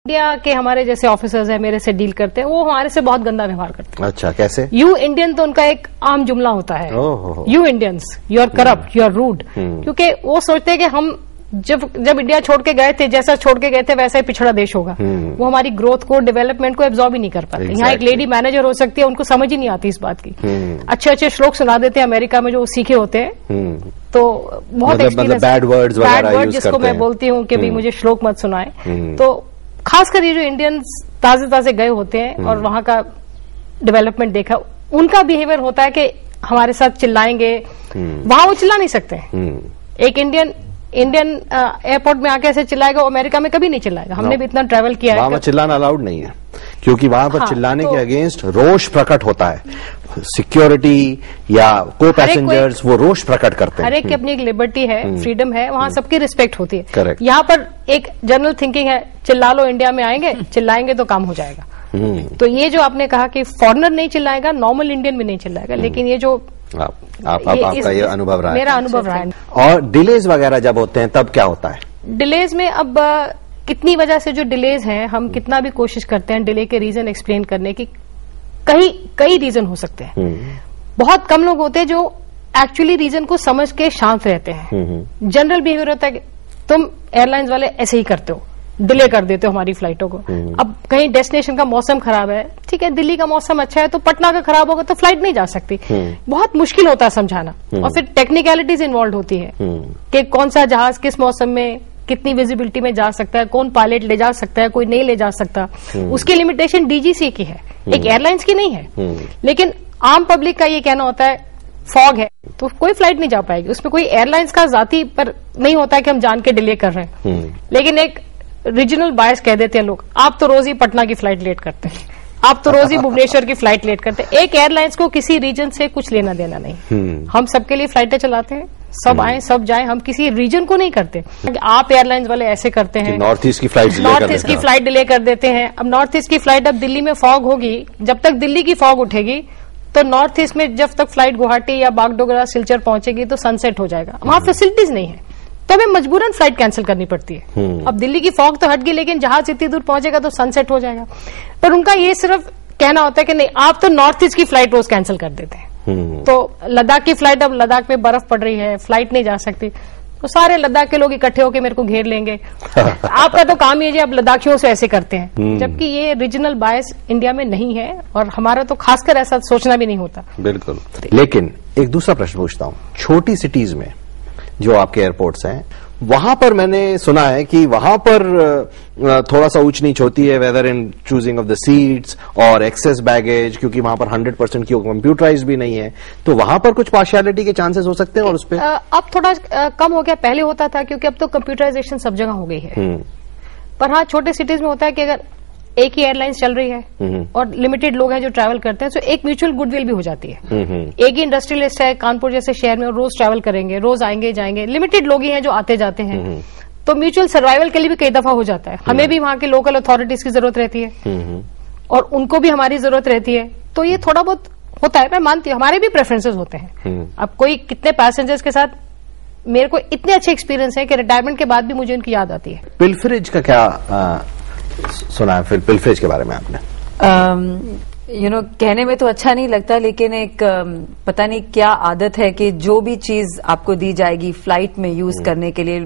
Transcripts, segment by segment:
India के हमारे जैसे ऑफिसर्स हैं, मेरे से डील करते हैं, वो हमारे से बहुत गंदा व्यवहार करते हैं। अच्छा, कैसे? यू इंडियन तो उनका एक आम जुमला होता है, you Indians, you are corrupt, you are rude. क्योंकि वो सोचते हैं कि हम जब इंडिया छोड़ के गए थे, जैसा छोड़ के गए थे वैसा ही पिछड़ा देश होगा। वो हमारी ग्रोथ को, डेवलपमेंट को एब्जॉर्ब ही नहीं कर पाते। यहाँ एक लेडी मैनेजर हो सकती है, उनको समझ ही नहीं आती इस बात की। अच्छे अच्छे श्लोक सुना देते हैं अमेरिका में जो सीखे होते हैं, तो बहुत एक्सपीरियंस, बैड वर्ड जिसको मैं बोलती हूँ कि भाई मुझे श्लोक मत सुनाए। तो खासकर ये जो इंडियंस ताजे ताजे गए होते हैं और वहां का डेवलपमेंट देखा, उनका बिहेवियर होता है कि हमारे साथ चिल्लाएंगे, वहां वो चिल्ला नहीं सकते। एक इंडियन एयरपोर्ट में आके ऐसे चिल्लाएगा, अमेरिका में कभी नहीं चिल्लाएगा। हमने भी इतना ट्रैवल किया है। वहां चिल्लाना अलाउड नहीं है, क्योंकि वहां पर चिल्लाने के अगेंस्ट रोष प्रकट होता है। सिक्योरिटी या को पैसेंजर्स वो रोष प्रकट करते हैं। हर एक की अपनी एक लिबर्टी है, फ्रीडम है, वहां सबकी रिस्पेक्ट होती है। करेक्ट। यहाँ पर एक जनरल थिंकिंग है, चिल्ला लो, इंडिया में आएंगे चिल्लाएंगे तो काम हो जाएगा। तो ये जो आपने कहा कि फॉरेनर नहीं चिल्लाएगा, नॉर्मल इंडियन भी नहीं चिल्लाएगा, लेकिन ये जो आपका ये अनुभव रहा है, मेरा अनुभव रहा है। और डिलेज वगैरह जब होते हैं तब क्या होता है? डिलेज में अब कितनी वजह से जो डिलेज हैं, हम कितना भी कोशिश करते हैं डिले के रीजन एक्सप्लेन करने की, कई रीजन हो सकते हैं। बहुत कम लोग होते हैं जो एक्चुअली रीजन को समझ के शांत रहते हैं। जनरल बिहेवियर होता है कि तुम एयरलाइंस वाले ऐसे ही करते हो, डिले कर देते हो हमारी फ्लाइटों को। अब कहीं डेस्टिनेशन का मौसम खराब है, ठीक है, दिल्ली का मौसम अच्छा है तो पटना का खराब होगा तो फ्लाइट नहीं जा सकती। बहुत मुश्किल होता है समझाना, और फिर टेक्निकलिटीज इन्वॉल्व होती है कि कौन सा जहाज किस मौसम में कितनी विजिबिलिटी में जा सकता है, कौन पायलट ले जा सकता है, कोई नहीं ले जा सकता। उसकी लिमिटेशन डीजीसी की है, एक एयरलाइंस की नहीं है। लेकिन आम पब्लिक का ये कहना होता है फॉग है तो कोई फ्लाइट नहीं जा पाएगी। उसमें कोई एयरलाइंस का जाती पर नहीं होता है कि हम जान के डिले कर रहे हैं, लेकिन एक रीजनल बायस कह देते हैं लोग, आप तो रोज ही पटना की फ्लाइट लेट करते हैं, आप तो रोज ही भुवनेश्वर की फ्लाइट लेट करते हैं। एक एयरलाइंस को किसी रीजन से कुछ लेना देना नहीं। हम सबके लिए फ्लाइटें चलाते हैं, सब आए सब जाए, हम किसी रीजन को नहीं करते। आप एयरलाइंस वाले ऐसे करते हैं, नॉर्थ ईस्ट की फ्लाइट डिले कर देते हैं। अब नॉर्थ ईस्ट की फ्लाइट, अब दिल्ली में फॉग होगी, जब तक दिल्ली की फॉग उठेगी तो नॉर्थ ईस्ट में जब तक फ्लाइट गुवाहाटी या बागडोगरा सिलचर पहुंचेगी तो सनसेट हो जाएगा। वहां फैसिलिटीज नहीं है, तो हमें मजबूरन फ्लाइट कैंसिल करनी पड़ती है। अब दिल्ली की फॉग तो हट गई, लेकिन जहाज इतनी दूर पहुंचेगा तो सनसेट हो जाएगा। पर उनका ये सिर्फ कहना होता है कि नहीं, आप तो नॉर्थ ईस्ट की फ्लाइट रोज कैंसिल कर देते हैं। तो लद्दाख की फ्लाइट, अब लद्दाख में बर्फ पड़ रही है, फ्लाइट नहीं जा सकती, तो सारे लद्दाख के लोग इकट्ठे होकर मेरे को घेर लेंगे। आपका तो काम ये है, आप लद्दाखियों से ऐसे करते हैं, जबकि ये रीजनल बायस इंडिया में नहीं है, और हमारा तो खासकर ऐसा सोचना भी नहीं होता। बिल्कुल। लेकिन एक दूसरा प्रश्न पूछता हूँ, छोटी सिटीज में जो आपके एयरपोर्ट्स हैं, वहां पर मैंने सुना है कि वहां पर थोड़ा सा ऊंच नीच होती है, whether in choosing of the seats और एक्सेस बैगेज, क्योंकि वहां पर 100% की कंप्यूटराइज भी नहीं है, तो वहां पर कुछ पार्शियलिटी के चांसेस हो सकते हैं। और उस पर अब थोड़ा कम हो गया, पहले होता था, क्योंकि अब तो कंप्यूटराइजेशन सब जगह हो गई है। पर हाँ, छोटे सिटीज में होता है कि अगर एक ही एयरलाइंस चल रही है और लिमिटेड लोग हैं जो ट्रैवल करते हैं, तो एक म्यूचुअल गुडविल भी हो जाती है। एक ही इंडस्ट्रियलिस्ट है कानपुर जैसे शहर में, रोज ट्रैवल करेंगे, रोज आएंगे जाएंगे, लिमिटेड लोग ही हैं जो आते जाते हैं, तो म्यूचुअल सर्वाइवल के लिए भी कई दफा हो जाता है। हमें भी वहां के लोकल अथॉरिटीज की जरूरत रहती है और उनको भी हमारी जरूरत रहती है, तो ये थोड़ा बहुत होता है। मैं मानती हूँ हमारे भी प्रेफरेंसेस होते हैं। अब कोई कितने पैसेंजर्स के साथ मेरे को इतने अच्छे एक्सपीरियंस है कि रिटायरमेंट के बाद भी मुझे उनकी याद आती है। पिलफरेज का क्या सुना है? फिर पिलफरेज के बारे में आपने कहने में तो अच्छा नहीं लगता, लेकिन एक पता नहीं क्या आदत है कि जो भी चीज आपको दी जाएगी फ्लाइट में यूज करने के लिए,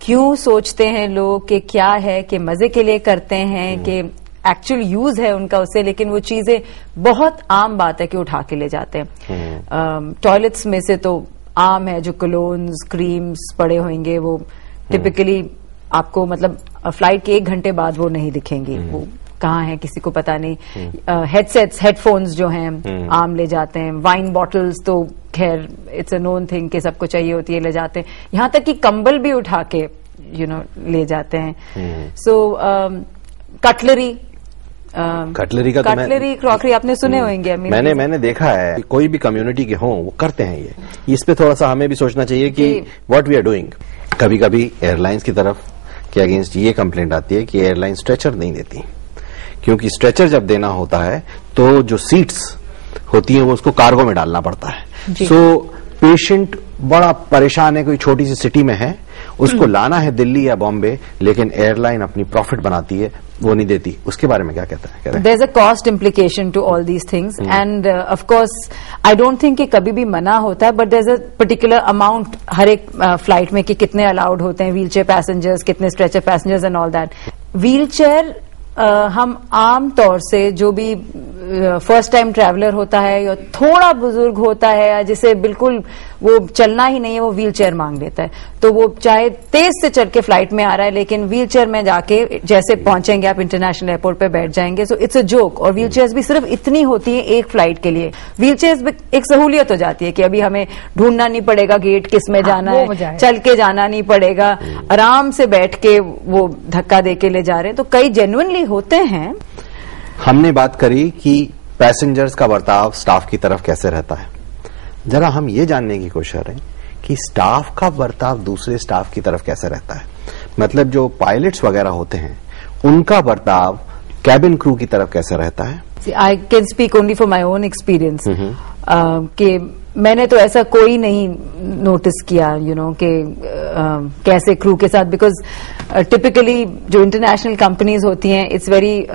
क्यों सोचते हैं लोग कि क्या है, कि मजे के लिए करते हैं, कि एक्चुअल यूज है उनका उससे, लेकिन वो चीजें बहुत आम बात है कि उठा के ले जाते हैं। टॉयलेट्स में से तो आम है, जो कोलोन्स क्रीम्स पड़े होंगे, वो टिपिकली आपको मतलब फ्लाइट के 1 घंटे बाद वो नहीं दिखेंगी, वो कहाँ है किसी को पता नहीं। हेडसेट्स, हेडफोन्स जो हैं आम ले जाते हैं। वाइन बॉटल्स तो खैर इट्स अ नोन थिंग कि सबको चाहिए होती है, ले जाते हैं। यहाँ तक कि कंबल भी उठा के ले जाते हैं। सो कटलरी क्रॉकरी आपने सुने होंगे। मैंने देखा है, कोई भी कम्युनिटी के हों वो करते हैं ये। इस पे थोड़ा सा हमें भी सोचना चाहिए कि व्हाट वी आर डूइंग। कभी कभी एयरलाइंस की तरफ के अगेंस्ट ये कंप्लेंट आती है कि एयरलाइन स्ट्रेचर नहीं देती, क्योंकि स्ट्रेचर जब देना होता है तो जो सीट्स होती हैं वो उसको कार्गो में डालना पड़ता है। सो पेशेंट बड़ा परेशान है, कोई छोटी सी सिटी में है, उसको लाना है दिल्ली या बॉम्बे, लेकिन एयरलाइन अपनी प्रॉफिट बनाती है, वो नहीं देती, उसके बारे में क्या कहता है? There is a cost implication to all these things and of course I don't think कि कभी भी मना होता है, but there is a particular amount हर एक फ्लाइट में कि कितने अलाउड होते हैं व्हील चेयर पैसेंजर्स, कितने stretcher passengers and all that. Wheelchair हम आम तौर से जो भी फर्स्ट टाइम ट्रैवलर होता है या थोड़ा बुजुर्ग होता है या जिसे बिल्कुल वो चलना ही नहीं है, वो व्हील चेयर मांग लेता है। तो वो चाहे तेज से चल के फ्लाइट में आ रहा है, लेकिन व्हील चेयर में जाके जैसे पहुंचेंगे आप इंटरनेशनल एयरपोर्ट पे बैठ जाएंगे, सो इट्स अ जोक। और व्हील चेयर्स भी सिर्फ इतनी होती है एक फ्लाइट के लिए। व्हील चेयर्स एक सहूलियत हो जाती है कि अभी हमें ढूंढना नहीं पड़ेगा गेट किस में जाना है, चल के जाना नहीं पड़ेगा, आराम से बैठ के वो धक्का दे के ले जा रहे हैं। तो कई जेन्युइनली होते हैं। हमने बात करी कि पैसेंजर्स का बर्ताव स्टाफ की तरफ कैसे रहता है, जरा हम ये जानने की कोशिश करें कि स्टाफ का बर्ताव दूसरे स्टाफ की तरफ कैसे रहता है। मतलब जो पायलट्स वगैरह होते हैं उनका बर्ताव कैबिन क्रू की तरफ कैसे रहता है। I can speak only for my own experience कि मैंने तो ऐसा कोई नहीं नोटिस किया कि कैसे क्रू के साथ, बिकॉज टिपिकली जो इंटरनेशनल कंपनीज होती हैं it's very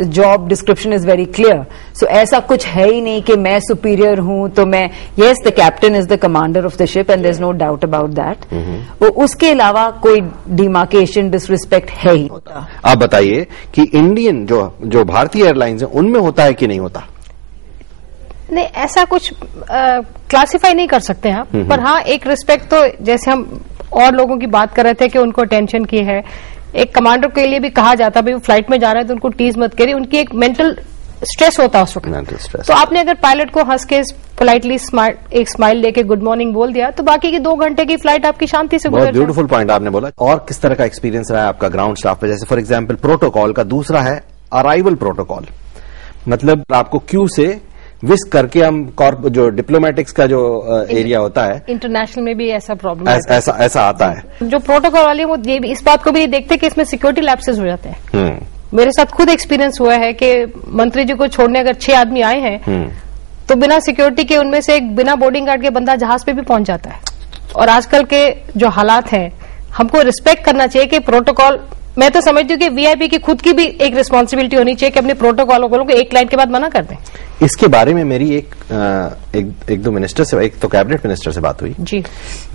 job description is very clear. So ऐसा कुछ है ही नहीं कि मैं सुपीरियर हूं तो मैं, yes the captain is the commander of the ship and there is no doubt about that. उसके अलावा कोई डिमार्केशन डिसरिस्पेक्ट है ही होता। आप बताइए कि इंडियन जो भारतीय एयरलाइंस है उनमें होता है कि नहीं होता? नहीं, ऐसा कुछ क्लासिफाई नहीं कर सकते हैं आप, पर हाँ एक रिस्पेक्ट तो, जैसे हम और लोगों की बात कर रहे थे कि उनको अटेंशन की है, एक कमांडर के लिए भी कहा जाता है भाई वो फ्लाइट में जा रहे हैं तो उनको टीज मत करिए, उनकी एक मेंटल स्ट्रेस होता है उस वक्त। तो आपने अगर पायलट को हंस के पोलाइटली एक स्माइल लेके गुड मॉर्निंग बोल दिया तो बाकी की 2 घंटे की फ्लाइट आपकी शांति से गुजर जाए। ब्यूटीफुल पॉइंट आपने बोला। और किस तरह का एक्सपीरियंस रहा है आपका ग्राउंड स्टाफ पे? जैसे फॉर एग्जाम्पल प्रोटोकॉल का दूसरा है अराइवल प्रोटोकॉल, मतलब आपको क्यू से विस्क करके हम जो डिप्लोमेटिक्स का जो एरिया होता है, इंटरनेशनल में भी ऐसा प्रॉब्लम ऐसा आता है। जो प्रोटोकॉल वाले वो ये भी इस बात को भी नहीं देखते कि इसमें सिक्योरिटी लैप्सेस हो जाते हैं। मेरे साथ खुद एक्सपीरियंस हुआ है कि मंत्री जी को छोड़ने अगर 6 आदमी आए हैं तो बिना सिक्योरिटी के उनमें से एक बिना बोर्डिंग गार्ड के बंदा जहाज पे भी पहुंच जाता है। और आजकल के जो हालात हैं, हमको रिस्पेक्ट करना चाहिए कि प्रोटोकॉल, मैं तो समझती हूँ कि वीआईपी की खुद की भी एक रिस्पॉन्सिबिलिटी होनी चाहिए कि अपने प्रोटोकॉलों को एक लाइन के बाद मना कर दें। इसके बारे में मेरी एक दो मिनिस्टर से, एक तो कैबिनेट मिनिस्टर से बात हुई जी।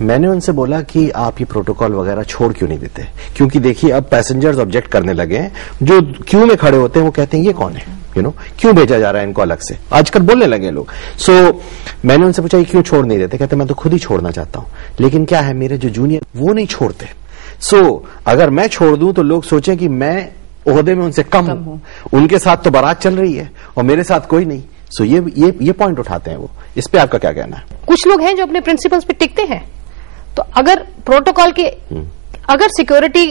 मैंने उनसे बोला कि आप ये प्रोटोकॉल वगैरह छोड़ क्यों नहीं देते, क्योंकि देखिए अब पैसेंजर्स ऑब्जेक्ट करने लगे हैं, जो क्यू में खड़े होते हैं वो कहते हैं ये कौन है, क्यों भेजा जा रहा है इनको अलग से, आजकल बोलने लगे लोग। सो मैंने उनसे पूछा क्यों छोड़ नहीं देते, कहते मैं तो खुद ही छोड़ना चाहता हूं, लेकिन क्या है मेरे जो जूनियर वो नहीं छोड़ते। सो अगर मैं छोड़ दूं तो लोग सोचें कि मैं ओहदे में उनसे कम हूं, उनके साथ तो बारात चल रही है और मेरे साथ कोई नहीं। सो ये पॉइंट उठाते हैं वो। इस पे आपका क्या कहना है? कुछ लोग हैं जो अपने प्रिंसिपल्स पे टिकते हैं, तो अगर प्रोटोकॉल के अगर सिक्योरिटी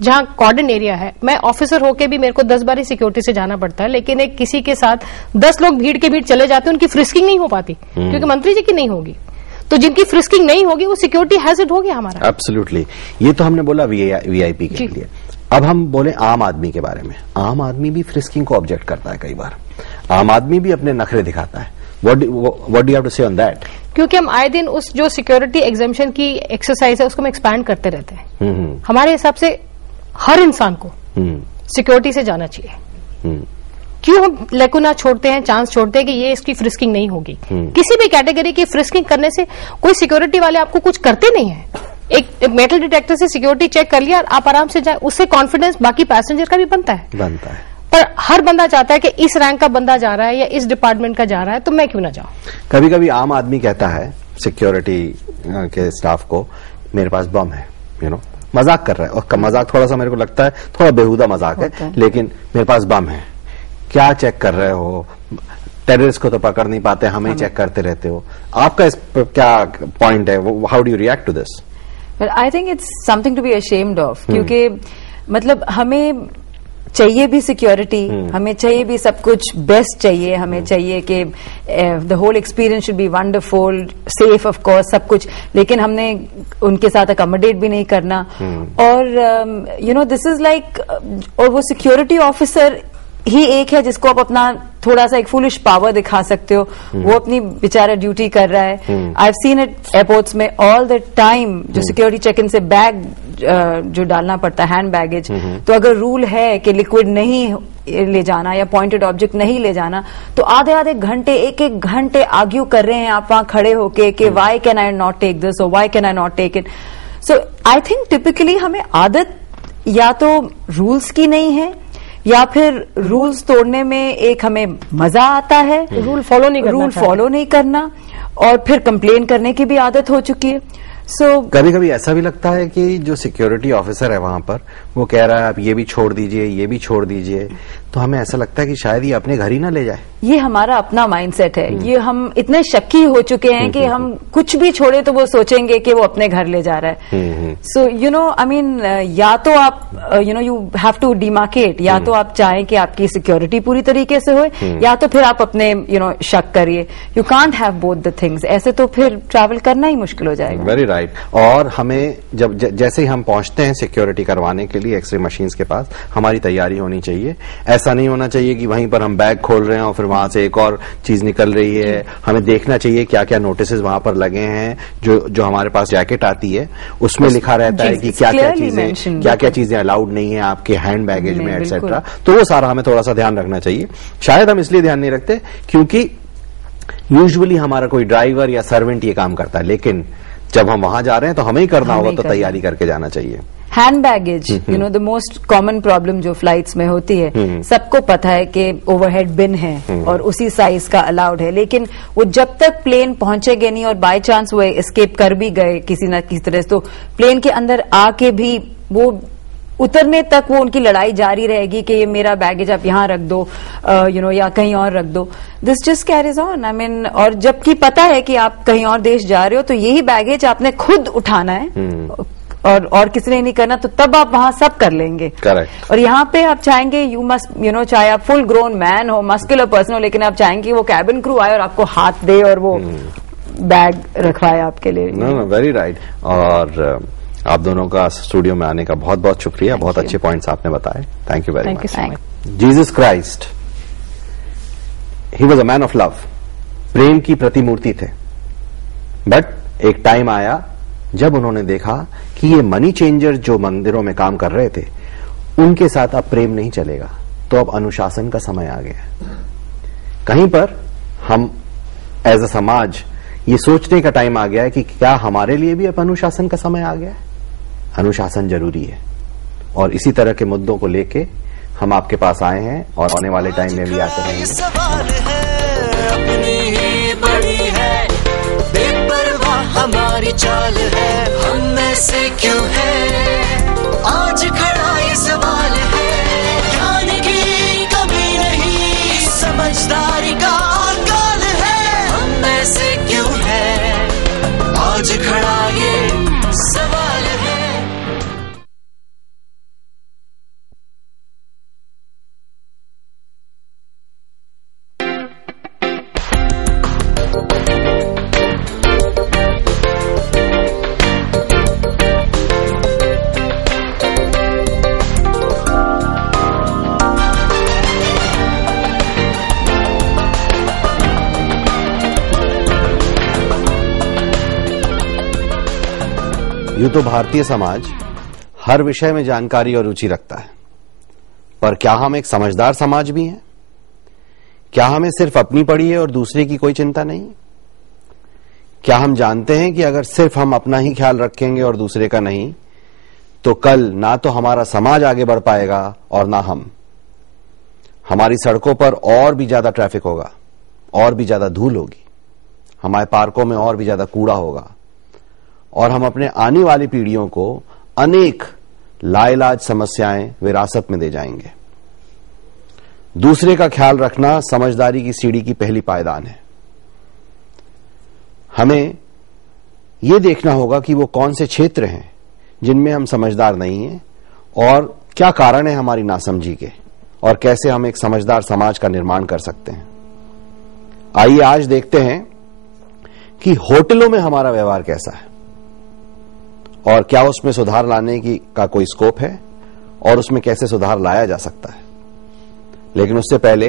जहां कॉर्डन एरिया है, मैं ऑफिसर होके भी मेरे को 10 बार सिक्योरिटी से जाना पड़ता है, लेकिन एक किसी के साथ 10 लोग भीड़ के भीड़ चले जाते हैं, उनकी फ्रिस्किंग नहीं हो पाती क्योंकि मंत्री जी की नहीं होगी। तो जिनकी फ्रिस्किंग नहीं होगी वो सिक्योरिटी हैजर्ड हो गया हमारा। एब्सोल्युटली। ये तो हमने बोला वीआईपी के लिए। अब हम बोले आम आदमी के बारे में। आम आदमी भी फ्रिस्किंग को ऑब्जेक्ट करता है कई बार, आम आदमी भी अपने नखरे दिखाता है। What do you have to say on that? क्योंकि हम आए दिन उस जो सिक्योरिटी एग्जामिशन की एक्सरसाइज है उसको हम एक्सपैंड करते रहते हैं। हमारे हिसाब से हर इंसान को सिक्योरिटी से जाना चाहिए। क्यों हम लेकुना छोड़ते हैं, चांस छोड़ते हैं कि ये इसकी फ्रिस्किंग नहीं होगी। किसी भी कैटेगरी की फ्रिस्किंग करने से कोई सिक्योरिटी वाले आपको कुछ करते नहीं है। एक मेटल डिटेक्टर से सिक्योरिटी चेक कर लिया, आप आराम से जाए, उससे कॉन्फिडेंस बाकी पैसेंजर का भी बनता है। पर हर बंदा चाहता है कि इस रैंक का बंदा जा रहा है या इस डिपार्टमेंट का जा रहा है तो मैं क्यों ना जाऊं। कभी कभी आम आदमी कहता है सिक्योरिटी के स्टाफ को, मेरे पास बम है, मजाक कर रहा है, और मजाक थोड़ा सा मेरे को लगता है थोड़ा बेहुदा मजाक है, लेकिन मेरे पास बम है, क्या चेक कर रहे हो, टेररिस्ट को तो पकड़ नहीं पाते, हमें ही चेक करते रहते हो। आपका इस पर क्या पॉइंट है? How do you react to this? I think it's something to be ashamed of, क्योंकि मतलब हमें चाहिए भी सिक्योरिटी, हमें चाहिए भी सब कुछ बेस्ट चाहिए, हमें चाहिए कि the whole experience should be wonderful, safe of course, सब कुछ, लेकिन हमने उनके साथ अकोमोडेट भी नहीं करना। और दिस इज लाइक, और वो सिक्योरिटी ऑफिसर ही एक है जिसको आप अपना थोड़ा सा एक फुलिश पावर दिखा सकते हो, वो अपनी बेचारा ड्यूटी कर रहा है। I have seen it airports में ऑल द टाइम, जो सिक्योरिटी चेक इन से बैग जो डालना पड़ता है हैंड बैगेज, तो अगर रूल है कि लिक्विड नहीं ले जाना या पॉइंटेड ऑब्जेक्ट नहीं ले जाना, तो आधे आधे घंटे, एक एक घंटे आर्ग्यू कर रहे हैं आप वहां खड़े होके कि why can I not take this और why can I not take it. So I think typically हमें आदत या तो रूल्स की नहीं है, या फिर रूल्स तोड़ने में एक हमें मजा आता है, रूल फॉलो नहीं करना, और फिर कंप्लेन करने की भी आदत हो चुकी है। कभी कभी ऐसा भी लगता है कि जो सिक्योरिटी ऑफिसर है वहां पर, वो कह रहा है आप ये भी छोड़ दीजिए, ये भी छोड़ दीजिए, तो हमें ऐसा लगता है कि शायद ये अपने घर ही ना ले जाए। ये हमारा अपना माइंडसेट है, ये हम इतने शक्की हो चुके हैं कि हम कुछ भी छोड़े तो वो सोचेंगे कि वो अपने घर ले जा रहा है। So you know I mean, या तो आप यू हैव टू डिमार्केट, या तो आप चाहें कि आपकी सिक्योरिटी पूरी तरीके से हो, या तो फिर आप अपने शक करिए। You can't have both the things, ऐसे तो फिर ट्रैवल करना ही मुश्किल हो जाएगा। Very right. और हमें जब जैसे ही हम पहुंचते हैं सिक्योरिटी करवाने के लिए एक्सरे मशीन्स के पास, हमारी तैयारी होनी चाहिए। ऐसा नहीं होना चाहिए कि वहीं पर हम बैग खोल रहे हैं और फिर वहां से एक और चीज निकल रही है। हमें देखना चाहिए क्या क्या नोटिसेस वहां पर लगे हैं। जो हमारे पास जैकेट आती है उसमें लिखा रहता है कि क्या क्या चीजें अलाउड नहीं है आपके हैंड बैगेज में एटसेट्रा। तो वो सारा हमें थोड़ा सा ध्यान रखना चाहिए। शायद हम इसलिए ध्यान नहीं रखते क्योंकि यूजुअली हमारा कोई ड्राइवर या सर्वेंट ये काम करता है, लेकिन जब हम वहां जा रहे हैं तो हमें ही करना होगा, तो तैयारी करके जाना चाहिए। Hand baggage, the most common problem जो फ्लाइट्स में होती है, सबको पता है कि ओवरहेड बिन है और उसी साइज का अलाउड है, लेकिन वो जब तक प्लेन पहुंचेगे नहीं और बाय चांस वो एस्केप कर भी गए किसी न किसी तरह से, तो प्लेन के अंदर आके भी वो उतरने तक वो उनकी लड़ाई जारी रहेगी कि ये मेरा बैगेज आप यहाँ रख दो, या कहीं और रख दो। This just carries on, I mean, और जबकि पता है कि आप कहीं और देश जा रहे हो तो यही बैगेज आपने खुद उठाना है और किसी ने नहीं करना, तो तब आप वहां सब कर लेंगे। करेक्ट। और यहाँ पे आप चाहेंगे यू मस्ट चाहे आप फुल ग्रोन मैन हो, मस्कुलर पर्सन हो, लेकिन आप चाहेंगे वो कैबिन क्रू आए और आपको हाथ दे और वो बैग रखवाए आपके लिए। No, very right. और आप दोनों का स्टूडियो में आने का बहुत बहुत शुक्रिया। बहुत अच्छे पॉइंट्स आपने बताए। Thank you very much. Jesus Christ, he was a man of love, प्रेम की प्रतिमूर्ति थे। बट एक टाइम आया जब उन्होंने देखा कि ये मनी चेंजर जो मंदिरों में काम कर रहे थे, उनके साथ अब प्रेम नहीं चलेगा, तो अब अनुशासन का समय आ गया। कहीं पर हम एज अ समाज ये सोचने का टाइम आ गया है कि क्या हमारे लिए भी अब अनुशासन का समय आ गया है। अनुशासन जरूरी है, और इसी तरह के मुद्दों को लेके हम आपके पास आए हैं और आने वाले टाइम में भी आते रहेंगे। सवाल है अपनी ही बड़ी है, बेपरवाह हमारी चाल है, हम में से क्यों है आज खड़ा ये सवाल है। ज्ञान की कमी नहीं, समझदारी का काल है, हम में से क्यों है आज खड़ा ये सवाल है। यूं तो भारतीय समाज हर विषय में जानकारी और रुचि रखता है, पर क्या हम एक समझदार समाज भी हैं? क्या हमें सिर्फ अपनी पड़ी है और दूसरे की कोई चिंता नहीं? क्या हम जानते हैं कि अगर सिर्फ हम अपना ही ख्याल रखेंगे और दूसरे का नहीं, तो कल ना तो हमारा समाज आगे बढ़ पाएगा और ना हम। हमारी सड़कों पर और भी ज्यादा ट्रैफिक होगा, और भी ज्यादा धूल होगी, हमारे पार्कों में और भी ज्यादा कूड़ा होगा, और हम अपने आने वाली पीढ़ियों को अनेक लाइलाज समस्याएं विरासत में दे जाएंगे। दूसरे का ख्याल रखना समझदारी की सीढ़ी की पहली पायदान है। हमें यह देखना होगा कि वो कौन से क्षेत्र हैं जिनमें हम समझदार नहीं हैं और क्या कारण है हमारी नासमझी के, और कैसे हम एक समझदार समाज का निर्माण कर सकते हैं। आइए आज देखते हैं कि होटलों में हमारा व्यवहार कैसा है और क्या उसमें सुधार लाने का कोई स्कोप है और उसमें कैसे सुधार लाया जा सकता है। लेकिन उससे पहले